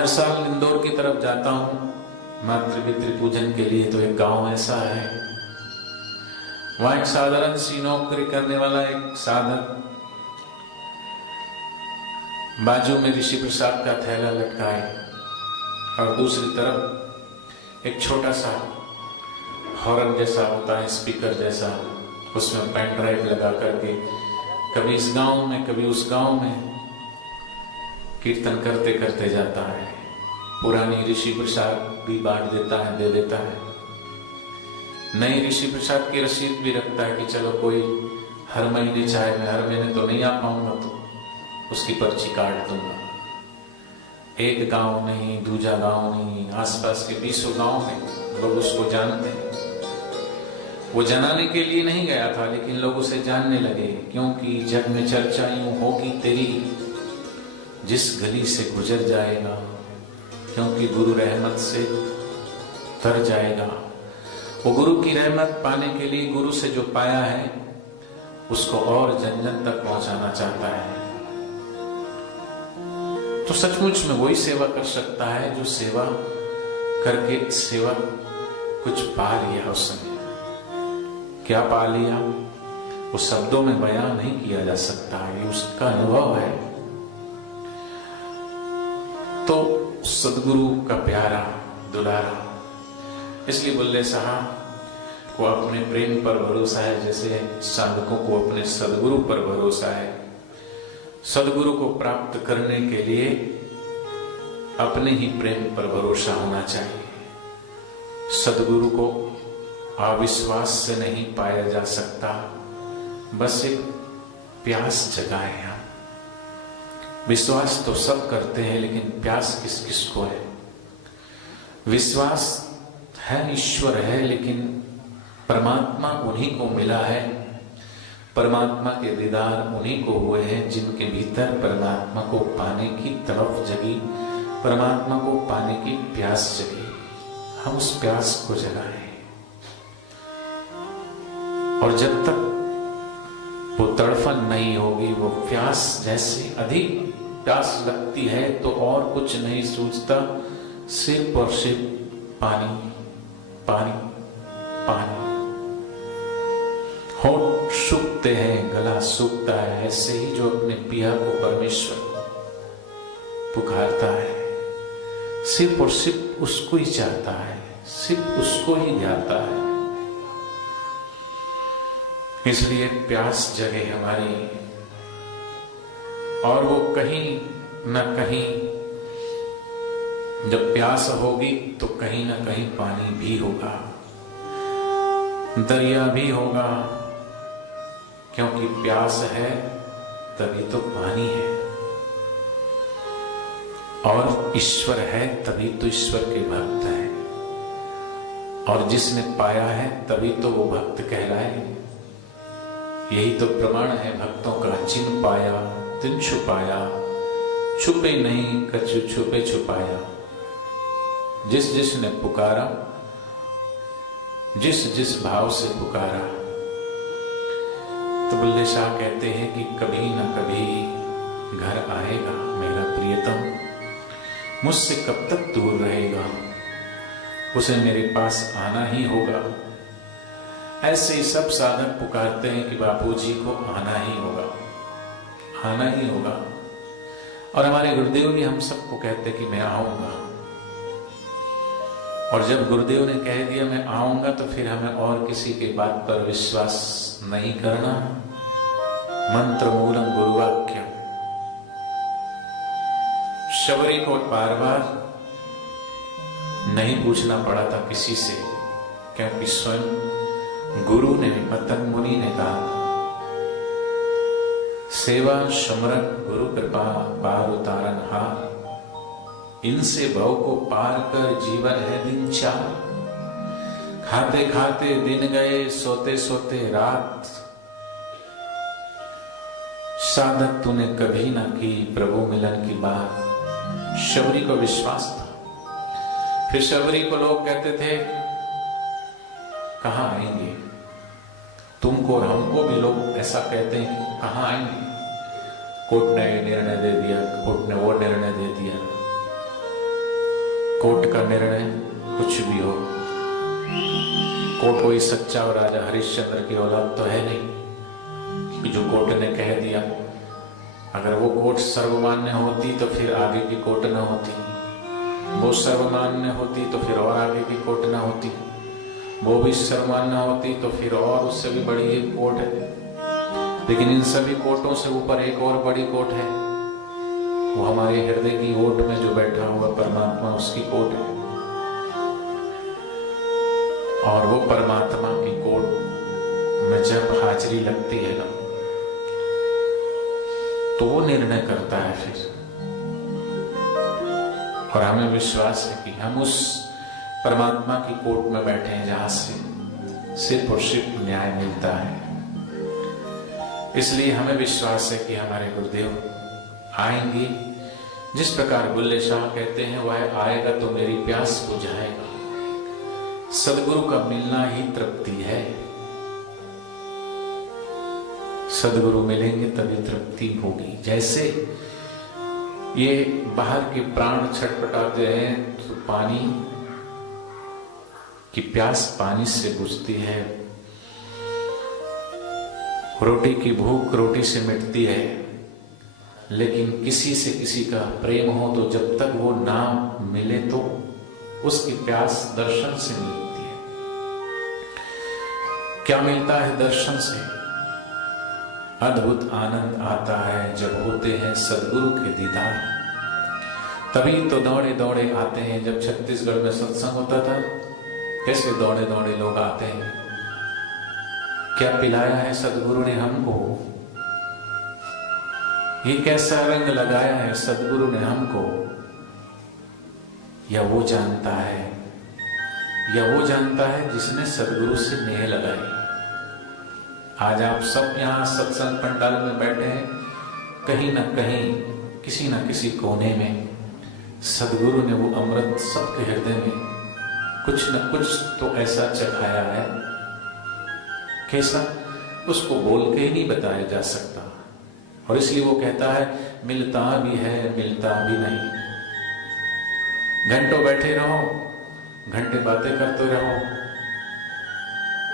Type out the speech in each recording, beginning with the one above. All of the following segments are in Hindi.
हर साल इंदौर की तरफ जाता हूँ मातृपितृ पूजन के लिए। तो एक गांव ऐसा है, वहां एक साधारण सी नौकरी करने वाला एक साधक बाजू में ऋषि प्रसाद का थैला लटकाए और दूसरी तरफ एक छोटा सा हॉर्न जैसा होता है, स्पीकर जैसा, उसमें पेन ड्राइव लगा करके कभी इस गांव में कभी उस गांव में कीर्तन करते करते जाता है। पुरानी ऋषि प्रसाद भी बांट देता है, दे देता है। नई ऋषि प्रसाद की रसीद भी रखता है कि चलो कोई हर महीने, चाहे मैं हर महीने तो नहीं आ पाऊंगा तो उसकी पर्ची काट दूंगा। एक गांव नहीं, दूजा गांव नहीं, आसपास के 20 गांव में लोग उसको जानते हैं। वो जनाने के लिए नहीं गया था, लेकिन लोग उसे जानने लगे, क्योंकि जग में चर्चा यूं होगी तेरी जिस गली से गुजर जाएगा, क्योंकि गुरु रहमत से तर जाएगा। वो गुरु की रहमत पाने के लिए गुरु से जो पाया है उसको और जन जन तक पहुंचाना चाहता है। तो सचमुच में वही सेवा कर सकता है जो सेवा करके सेवा कुछ पा लिया उसने। क्या पा लिया वो शब्दों में बयान नहीं किया जा सकता, ये उसका अनुभव है। तो सदगुरु का प्यारा दुलारा, इसलिए बुल्ले साहब को अपने प्रेम पर भरोसा है, जैसे साधकों को अपने सदगुरु पर भरोसा है। सदगुरु को प्राप्त करने के लिए अपने ही प्रेम पर भरोसा होना चाहिए। सदगुरु को अविश्वास से नहीं पाया जा सकता, बस एक प्यास जगाए हम। विश्वास तो सब करते हैं, लेकिन प्यास किस किस को है? विश्वास है ईश्वर है, लेकिन परमात्मा उन्हीं को मिला है। परमात्मा के दीदार उन्हीं को हुए हैं जिनके भीतर परमात्मा को पाने की तड़प जगी, परमात्मा को पाने की प्यास जगी। हम उस प्यास को जगाएं, और जब तक वो तड़फन नहीं होगी, वो प्यास जैसे अधिक प्यास लगती है तो और कुछ नहीं सूझता, सिर्फ और सिर्फ पानी पानी पानी। होठ सूखते हैं, गला सूखता है, ऐसे ही जो अपने पिया को परमेश्वर पुकारता है, सिर्फ और सिर्फ उसको ही चाहता है, सिर्फ उसको ही ध्याता है। इसलिए प्यास जगे हमारी, और वो कहीं न कहीं जब प्यास होगी तो कहीं न कहीं पानी भी होगा, दरिया भी होगा, क्योंकि प्यास है तभी तो पानी है, और ईश्वर है तभी तो ईश्वर के भक्त है, और जिसने पाया है तभी तो वो भक्त कहलाए। यही तो प्रमाण है भक्तों का, जिन पाया तिन छुपाया, छुपे नहीं कछु छुपे छुपाया। जिस जिसने पुकारा, जिस जिस भाव से पुकारा। तो बुल्ले शाह कहते हैं कि कभी ना कभी घर आएगा मेरा प्रियतम, मुझसे कब तक दूर रहेगा, उसे मेरे पास आना ही होगा। ऐसे ही सब साधक पुकारते हैं कि बापूजी को आना ही होगा, आना ही होगा। और हमारे गुरुदेव भी हम सबको कहते कि मैं आऊंगा, और जब गुरुदेव ने कह दिया मैं आऊंगा तो फिर हमें और किसी के बात पर विश्वास नहीं करना। मंत्र मूलम गुरुवाक्य। शबरी को बार बार नहीं पूछना पड़ा था किसी से, क्योंकि स्वयं गुरु ने, पतंग मुनि ने कहा, सेवा समरन गुरु कृपा पार उतारन हार, इनसे भव को पार कर जीवन है दिन चार। खाते खाते दिन गए, सोते सोते रात, साधक तूने कभी ना की प्रभु मिलन की बात। शबरी को विश्वास था। फिर शबरी को लोग कहते थे कहां आएंगे, तुमको और हमको भी लोग ऐसा कहते हैं कि कहां आएंगे। कोर्ट ने निर्णय दे दिया, कोर्ट ने वो निर्णय दे दिया, कोर्ट का निर्णय कुछ भी हो, कोर्ट कोई सच्चा और राजा हरिश्चंद्र की औलाद तो है नहीं कि जो कोर्ट ने कह दिया। अगर वो कोर्ट सर्वमान्य होती तो फिर आगे की कोर्ट न होती, वो सर्वमान्य होती तो फिर और आगे की कोर्ट न होती, वो भी सर्वमान्य होती तो फिर और उससे भी बड़ी एक कोर्ट है। लेकिन इन सभी कोर्टों से ऊपर एक और बड़ी कोर्ट है, वो हमारे हृदय की ओट में जो बैठा हुआ परमात्मा, उसकी कोर्ट है। और वो परमात्मा की कोर्ट में जब हाजिरी लगती है ना, तो वो निर्णय करता है फिर। और हमें विश्वास है कि हम उस परमात्मा की कोर्ट में बैठे हैं जहां से सिर्फ और सिर्फ न्याय मिलता है। इसलिए हमें विश्वास है कि हमारे गुरुदेव आएंगे। जिस प्रकार बुल्ले शाह कहते हैं, वह आएगा तो मेरी प्यास बुझाएगा। सदगुरु का मिलना ही तृप्ति है। सदगुरु मिलेंगे तभी तृप्ति होगी। जैसे ये बाहर के प्राण छटपटाते हैं तो पानी की प्यास पानी से बुझती है, रोटी की भूख रोटी से मिटती है। लेकिन किसी से किसी का प्रेम हो तो जब तक वो ना मिले तो उसकी प्यास दर्शन से मिलती है। क्या मिलता है दर्शन से? अद्भुत आनंद आता है जब होते हैं सदगुरु के दीदार। तभी तो दौड़े दौड़े आते हैं। जब छत्तीसगढ़ में सत्संग होता था, कैसे दौड़े दौड़े लोग आते हैं। क्या पिलाया है सदगुरु ने हमको, ये कैसा रंग लगाया है सदगुरु ने हमको। या वो जानता है, या वो जानता है जिसने सदगुरु से नेह लगाई। आज आप सब यहाँ सत्संग पंडाल में बैठे हैं, कहीं ना कहीं किसी ना किसी कोने में सदगुरु ने वो अमृत सबके हृदय में कुछ न कुछ तो ऐसा चखाया है। कैसा, उसको बोल के ही नहीं बताया जा सकता। और इसलिए वो कहता है, मिलता भी है मिलता भी नहीं। घंटों बैठे रहो, घंटे बातें करते रहो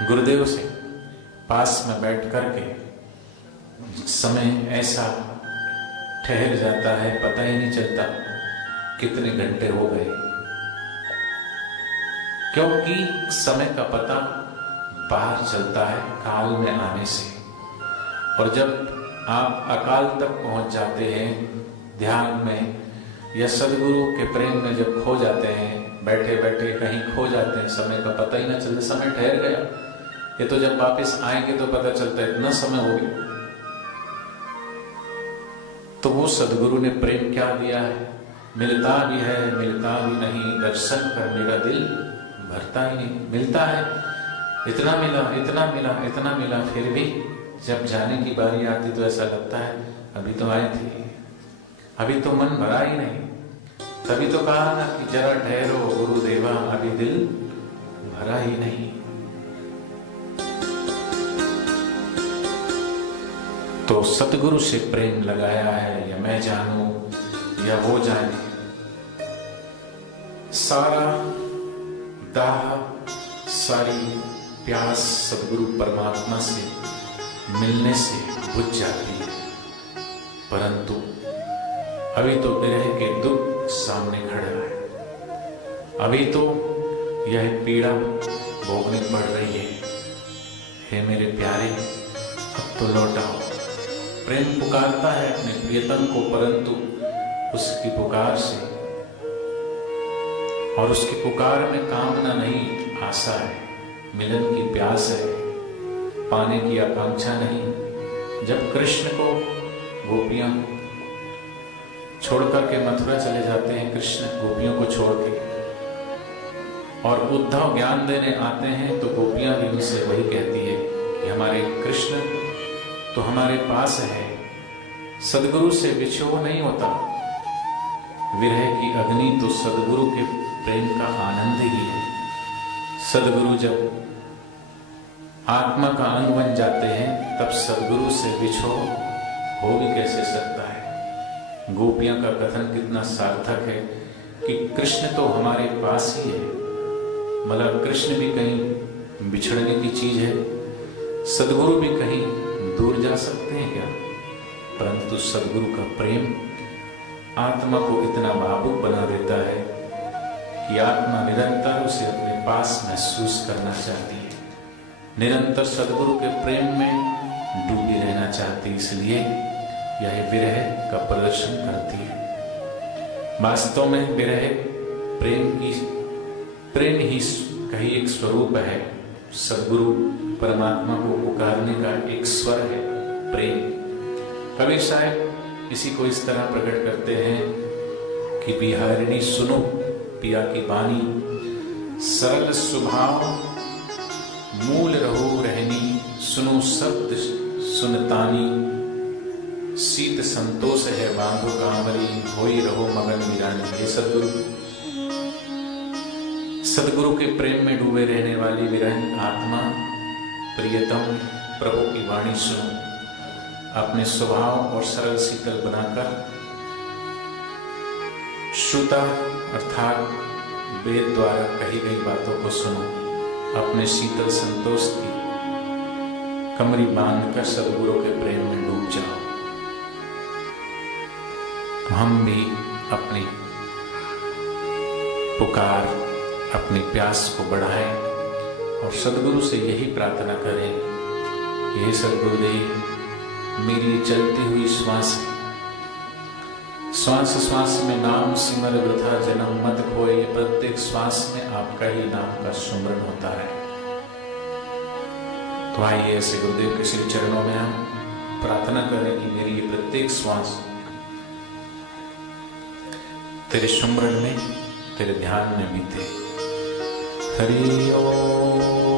गुरुदेव से पास में बैठ करके। समय ऐसा ठहर जाता है, पता ही नहीं चलता कितने घंटे हो गए, क्योंकि समय का पता बाहर चलता है काल में आने से। और जब आप अकाल तक पहुंच जाते हैं ध्यान में या सदगुरु के प्रेम में जब खो जाते हैं, बैठे बैठे कहीं खो जाते हैं, समय का पता ही ना चलता, समय ठहर गया। ये तो जब वापस आएंगे तो पता चलता है इतना समय हो गया। तो वो सदगुरु ने प्रेम क्या दिया है, मिलता भी है मिलता भी नहीं, दर्शन कर मेरा दिल भरता ही नहीं। मिलता है, इतना मिला इतना मिला इतना मिला, फिर भी जब जाने की बारी आती तो ऐसा लगता है अभी तो आए थे, अभी तो मन भरा ही नहीं। तभी तो कहा ना कि जरा ठहरो गुरुदेवा, अभी दिल भरा ही नहीं। तो सतगुरु से प्रेम लगाया है, या मैं जानूं या वो जाने, सारा दाह सारी प्यास सदगुरु परमात्मा से मिलने से बुझ जाती है। परंतु अभी तो विरह के दुख सामने खड़ा है, अभी तो यह पीड़ा भोगनी पड़ रही है। हे मेरे प्यारे, अब तो लौटाओ। प्रेम पुकारता है अपने प्रियतम को, परंतु उसकी पुकार से और उसकी पुकार में कामना नहीं, आशा है, मिलन की प्यास है, पाने की आकांक्षा नहीं। जब कृष्ण को गोपियां छोड़ करके मथुरा चले जाते हैं, कृष्ण गोपियों को छोड़ के, और उद्धव ज्ञान देने आते हैं, तो गोपियां भी उनसे वही कहती है कि हमारे कृष्ण तो हमारे पास है, सदगुरु से विछोह नहीं होता। विरह की अग्नि तो सदगुरु के प्रेम का आनंद ही है। सदगुरु जब आत्मा का अंग बन जाते हैं, तब सदगुरु से विछोह हो भी कैसे सकता है। गोपियां का कथन कितना सार्थक है कि कृष्ण तो हमारे पास ही है, मतलब कृष्ण भी कहीं बिछड़ने की चीज है, सदगुरु भी कहीं दूर जा सकते हैं क्या? परंतु सदगुरु का प्रेम आत्मा को इतना भावुक बना देता है कि आत्मा निरंतर उसे अपने पास महसूस करना चाहती है, निरंतर सदगुरु के प्रेम में डूबी रहना चाहती है। इसलिए यह विरह का प्रदर्शन करती है। वास्तव में विरह प्रेम ही का ही एक स्वरूप है। सदगुरु परमात्मा को पुकारने का एक स्वर है प्रेम। कवि साहब इसी को इस तरह प्रकट करते हैं कि बिहारिणी सुनो पिया की बानी, सरल स्वभाव मूल रहो रहनी, सुनो शब्द सुनतानी, शीत संतोष है बांधो कामरी, होई रहो मगन वीरानी। ये सदगुरु के प्रेम में डूबे रहने वाली विरह आत्मा, प्रियतम प्रभु की वाणी सुनो, अपने स्वभाव और सरल शीतल बनाकर श्रुता अर्थात वेद द्वारा कही गई बातों को सुनो, अपने शीतल संतोष की कमरी बांधकर सदगुरु के प्रेम में डूब जाओ। तो हम भी अपनी पुकार, अपनी प्यास को बढ़ाएं और सदगुरु से यही प्रार्थना करें, हे सदगुरुदेव, मेरी चलती हुई श्वास श्वास में नाम सिमर वृथा जन्म मत खोए। प्रत्येक श्वास में आपका ही नाम का सुमरन होता है। तो आइए ऐसे गुरुदेव के श्री चरणों में हम प्रार्थना करें कि मेरी ये प्रत्येक श्वास तेरे सुमरन में, तेरे ध्यान में बीते। हरि ओम।